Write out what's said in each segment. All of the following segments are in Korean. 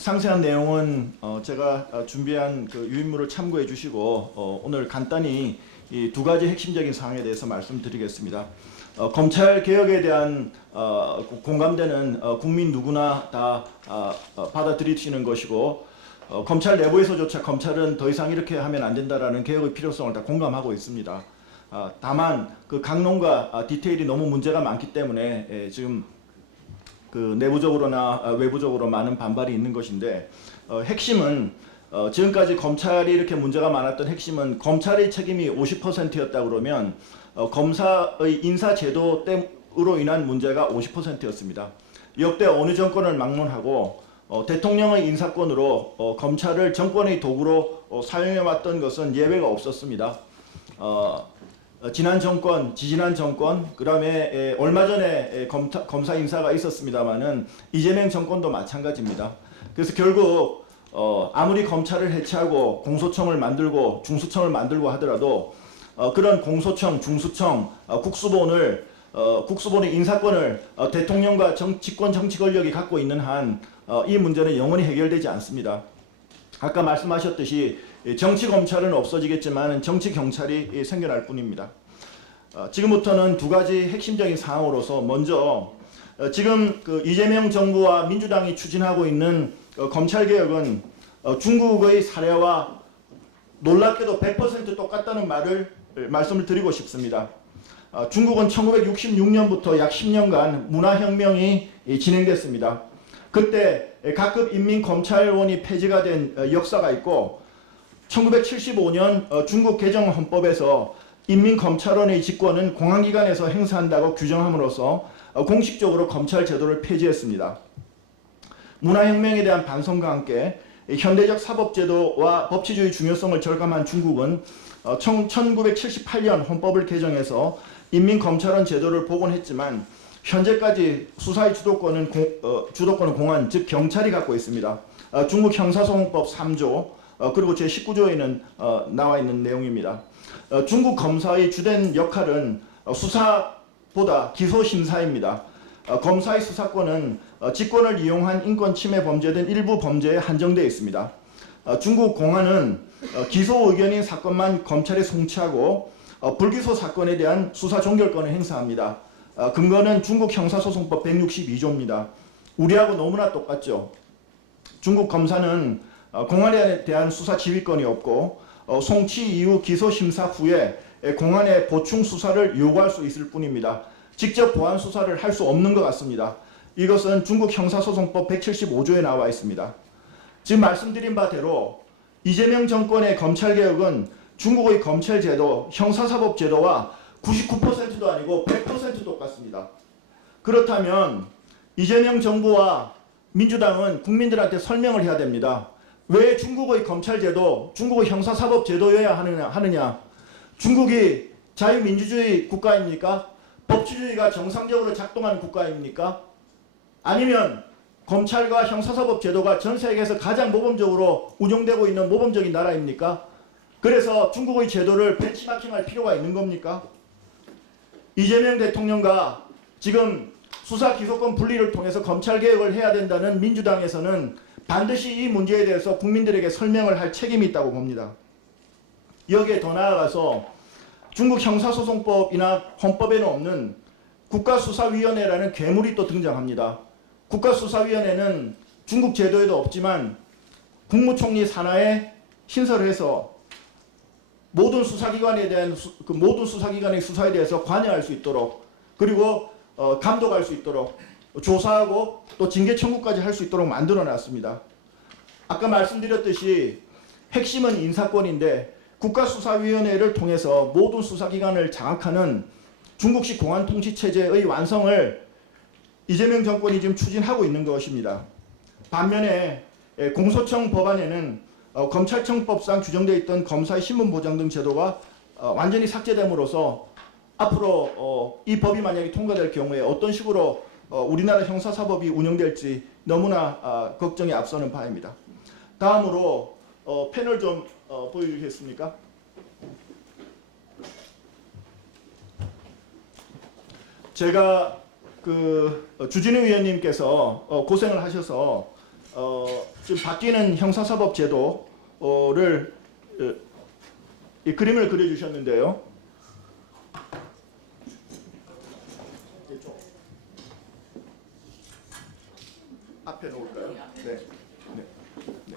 상세한 내용은 제가 준비한 그 유인물을 참고해 주시고 오늘 간단히 이 두 가지 핵심적인 사항에 대해서 말씀드리겠습니다. 검찰 개혁에 대한 공감대는 국민 누구나 다 받아들이시는 것이고 검찰 내부에서조차 검찰은 더 이상 이렇게 하면 안 된다라는 개혁의 필요성을 다 공감하고 있습니다. 다만 그 강론과 디테일이 너무 문제가 많기 때문에 지금 그 내부적으로나 외부적으로 많은 반발이 있는 것인데 핵심은 지금까지 검찰이 이렇게 문제가 많았던 핵심은 검찰의 책임이 50%였다 그러면 검사의 인사제도로 인한 문제가 50%였습니다. 역대 어느 정권을 막론하고 대통령의 인사권으로 검찰을 정권의 도구로 사용해왔던 것은 예외가 없었습니다. 지난 정권, 지지난 정권, 그 다음에 얼마 전에 검사 인사가 있었습니다만은 이재명 정권도 마찬가지입니다. 그래서 결국 아무리 검찰을 해체하고 공소청을 만들고 중수청을 만들고 하더라도 그런 공소청, 중수청, 국수본의 인사권을 대통령과 집권 정치 권력이 갖고 있는 한 이 문제는 영원히 해결되지 않습니다. 아까 말씀하셨듯이 정치 검찰은 없어지겠지만 정치 경찰이 생겨날 뿐입니다. 지금부터는 두 가지 핵심적인 사항으로서 먼저 지금 그 이재명 정부와 민주당이 추진하고 있는 검찰 개혁은 중국의 사례와 놀랍게도 100% 똑같다는 말씀을 드리고 싶습니다. 중국은 1966년부터 약 10년간 문화혁명이 진행됐습니다. 그때 각급 인민검찰원이 폐지가 된 역사가 있고 1975년 중국 개정 헌법에서 인민검찰원의 직권은 공안기관에서 행사한다고 규정함으로써 공식적으로 검찰 제도를 폐지했습니다. 문화혁명에 대한 반성과 함께 현대적 사법제도와 법치주의 중요성을 절감한 중국은 1978년 헌법을 개정해서 인민검찰원 제도를 복원했지만 현재까지 수사의 주도권은 공안, 즉 경찰이 갖고 있습니다. 중국 형사소송법 3조 그리고 제19조에는 나와 있는 내용입니다. 중국 검사의 주된 역할은 수사보다 기소심사입니다. 검사의 수사권은 직권을 이용한 인권 침해 범죄 등 일부 범죄에 한정되어 있습니다. 중국 공안은 기소 의견인 사건만 검찰에 송치하고 불기소 사건에 대한 수사 종결권을 행사합니다. 근거는 중국 형사소송법 162조입니다. 우리하고 너무나 똑같죠. 중국 검사는 공안에 대한 수사 지휘권이 없고 송치 이후 기소 심사 후에 공안에 보충 수사를 요구할 수 있을 뿐입니다. 직접 보안 수사를 할 수 없는 것 같습니다. 이것은 중국 형사소송법 175조에 나와 있습니다. 지금 말씀드린 바대로 이재명 정권의 검찰개혁은 중국의 검찰제도, 형사사법제도와 99%도 아니고 100% 똑같습니다. 그렇다면 이재명 정부와 민주당은 국민들한테 설명을 해야 됩니다. 왜 중국의 검찰제도, 중국의 형사사법제도여야 하느냐? 중국이 자유민주주의 국가입니까? 법치주의가 정상적으로 작동하는 국가입니까? 아니면 검찰과 형사사법제도가 전 세계에서 가장 모범적으로 운영되고 있는 모범적인 나라입니까? 그래서 중국의 제도를 벤치마킹할 필요가 있는 겁니까? 이재명 대통령과 지금 수사 기소권 분리를 통해서 검찰개혁을 해야 된다는 민주당에서는 반드시 이 문제에 대해서 국민들에게 설명을 할 책임이 있다고 봅니다. 여기에 더 나아가서 중국 형사소송법이나 헌법에는 없는 국가수사위원회라는 괴물이 또 등장합니다. 국가수사위원회는 중국 제도에도 없지만 국무총리 산하에 신설해서 모든 수사기관에 대한 모든 수사기관의 수사에 대해서 관여할 수 있도록 그리고 감독할 수 있도록 조사하고 또 징계 청구까지 할 수 있도록 만들어 놨습니다. 아까 말씀드렸듯이 핵심은 인사권인데 국가수사위원회를 통해서 모든 수사기관을 장악하는 중국식 공안통치체제의 완성을 이재명 정권이 지금 추진하고 있는 것입니다. 반면에 공소청 법안에는 검찰청법상 규정되어 있던 검사의 신분보장 등 제도가 완전히 삭제됨으로써 앞으로 이 법이 만약에 통과될 경우에 어떤 식으로 우리나라 형사사법이 운영될지 너무나 걱정이 앞서는 바입니다. 다음으로 패널 좀 보여주시겠습니까? 제가 그 주진우 위원님께서 고생을 하셔서 지금 바뀌는 형사사법 제도를 이 그림을 그려주셨는데요. 앞에 놓을까요? 네. 네. 네.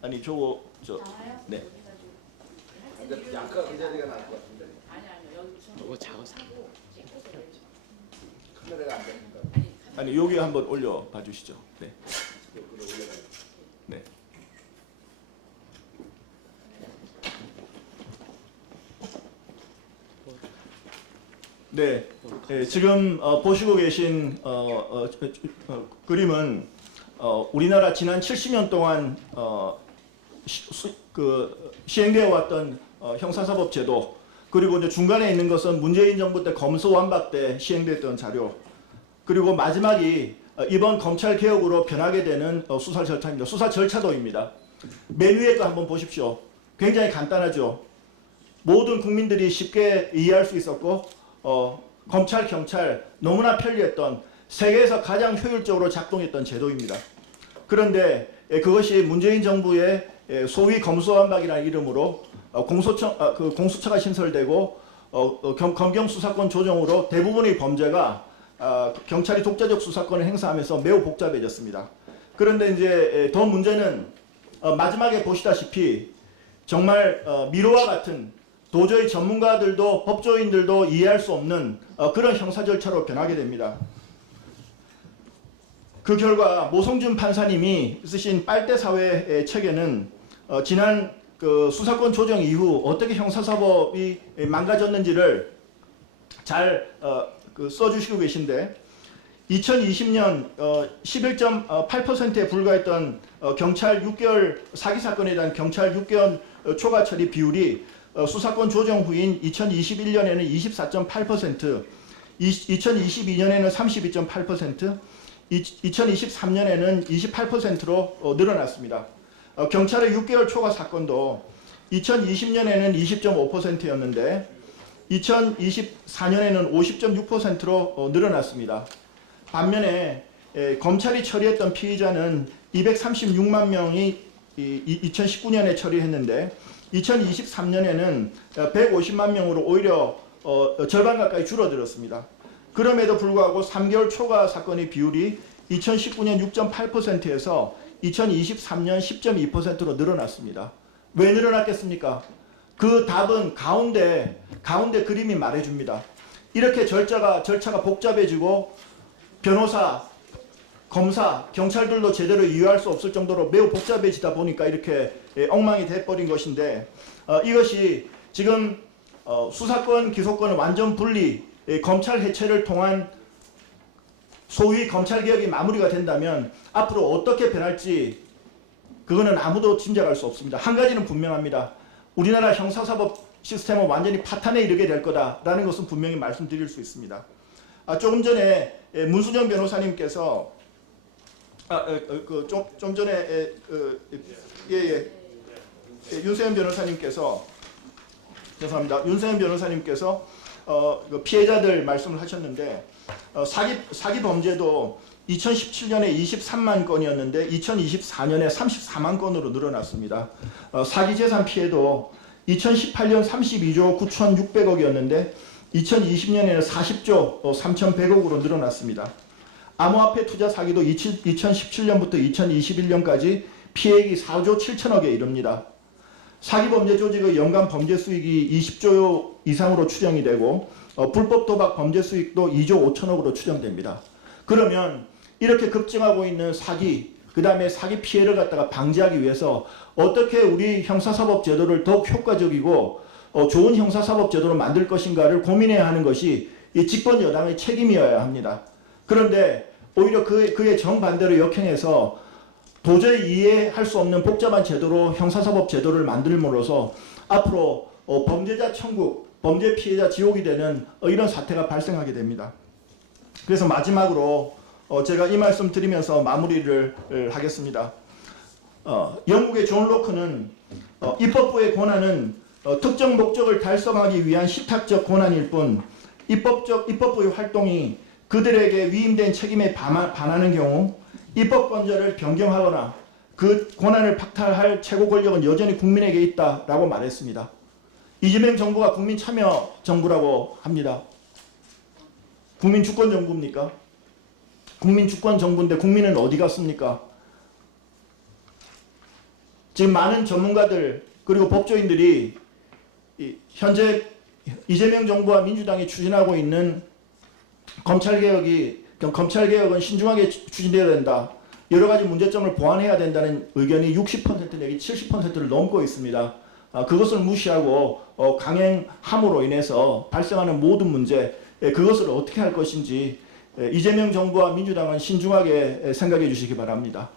아니 저거 네. 양가 그 자리가 나을 것 같은데. 너무 작아서. 카메라가 안 됩니까? 아니 여기 한번 올려 봐 주시죠. 네. 네. 네. 네, 지금 보시고 계신 그림은 우리나라 지난 70년 동안 시행되어 왔던 형사사법 제도, 그리고 이제 중간에 있는 것은 문재인 정부 때 검수완박 때 시행됐던 자료, 그리고 마지막이 이번 검찰 개혁으로 변하게 되는 수사 절차입니다. 수사 절차도입니다. 맨 위에 거 한번 보십시오. 굉장히 간단하죠. 모든 국민들이 쉽게 이해할 수 있었고 검찰, 경찰 너무나 편리했던, 세계에서 가장 효율적으로 작동했던 제도입니다. 그런데 그것이 문재인 정부의 소위 검수완박이라는 이름으로 공수처가 신설되고 검경 수사권 조정으로 대부분의 범죄가 경찰이 독자적 수사권을 행사하면서 매우 복잡해졌습니다. 그런데 이제 더 문제는 마지막에 보시다시피 정말 미로와 같은, 도저히 전문가들도 법조인들도 이해할 수 없는 그런 형사 절차로 변하게 됩니다. 그 결과 모성준 판사님이 쓰신 빨대사회 책에는 지난 그 수사권 조정 이후 어떻게 형사사법이 망가졌는지를 잘 써주시고 계신데, 2020년 11.8%에 불과했던 경찰 6개월 사기 사건에 대한 경찰 6개월 초과 처리 비율이 수사권 조정 후인 2021년에는 24.8%, 2022년에는 32.8%, 2023년에는 28%로 늘어났습니다. 경찰의 6개월 초과 사건도 2020년에는 20.5%였는데 2024년에는 50.6%로 늘어났습니다. 반면에 검찰이 처리했던 피의자는 236만 명이 2019년에 처리했는데 2023년에는 150만 명으로 오히려 절반 가까이 줄어들었습니다. 그럼에도 불구하고 3개월 초과 사건의 비율이 2019년 6.8%에서 2023년 10.2%로 늘어났습니다. 왜 늘어났겠습니까? 그 답은 가운데 그림이 말해줍니다. 이렇게 절차가 복잡해지고 변호사, 검사, 경찰들도 제대로 이해할 수 없을 정도로 매우 복잡해지다 보니까 이렇게 엉망이 돼버린 것인데, 이것이 지금 수사권, 기소권을 완전 분리, 검찰 해체를 통한 소위 검찰개혁이 마무리가 된다면 앞으로 어떻게 변할지 그거는 아무도 짐작할 수 없습니다. 한 가지는 분명합니다. 우리나라 형사사법 시스템은 완전히 파탄에 이르게 될 거다라는 것은 분명히 말씀드릴 수 있습니다. 조금 전에 문수정 변호사님께서 좀 전에 윤세현 변호사님께서 죄송합니다. 윤세현 변호사님께서 그 피해자들 말씀을 하셨는데 사기 범죄도 2017년에 23만 건이었는데 2024년에 34만 건으로 늘어났습니다. 사기 재산 피해도 2018년 32조 9,600억이었는데 2020년에는 40조 3,100억으로 늘어났습니다. 암호화폐 투자 사기도 2017년부터 2021년까지 피해액이 4조 7천억에 이릅니다. 사기 범죄 조직의 연간 범죄 수익이 20조 이상으로 추정이 되고 불법 도박 범죄 수익도 2조 5천억으로 추정됩니다. 그러면 이렇게 급증하고 있는 사기, 그 다음에 사기 피해를 갖다가 방지하기 위해서 어떻게 우리 형사사법 제도를 더욱 효과적이고 좋은 형사사법 제도로 만들 것인가를 고민해야 하는 것이 이 집권 여당의 책임이어야 합니다. 그런데 오히려 그의 정반대로 역행해서 도저히 이해할 수 없는 복잡한 제도로 형사사법 제도를 만들므로써 앞으로 범죄자 천국, 범죄 피해자 지옥이 되는 이런 사태가 발생하게 됩니다. 그래서 마지막으로 제가 이 말씀 드리면서 마무리를 하겠습니다. 영국의 존 로크는 입법부의 권한은 특정 목적을 달성하기 위한 시탁적 권한일 뿐 입법부의 활동이 그들에게 위임된 책임에 반하는 경우 입법 권자를 변경하거나 그 권한을 박탈할 최고 권력은 여전히 국민에게 있다라고 말했습니다. 이재명 정부가 국민 참여 정부라고 합니다. 국민 주권 정부입니까? 국민 주권 정부인데 국민은 어디 갔습니까? 지금 많은 전문가들 그리고 법조인들이 현재 이재명 정부와 민주당이 추진하고 있는 검찰개혁은 신중하게 추진되어야 된다. 여러 가지 문제점을 보완해야 된다는 의견이 60% 내지 70%를 넘고 있습니다. 그것을 무시하고 강행함으로 인해서 발생하는 모든 문제, 그것을 어떻게 할 것인지 이재명 정부와 민주당은 신중하게 생각해 주시기 바랍니다.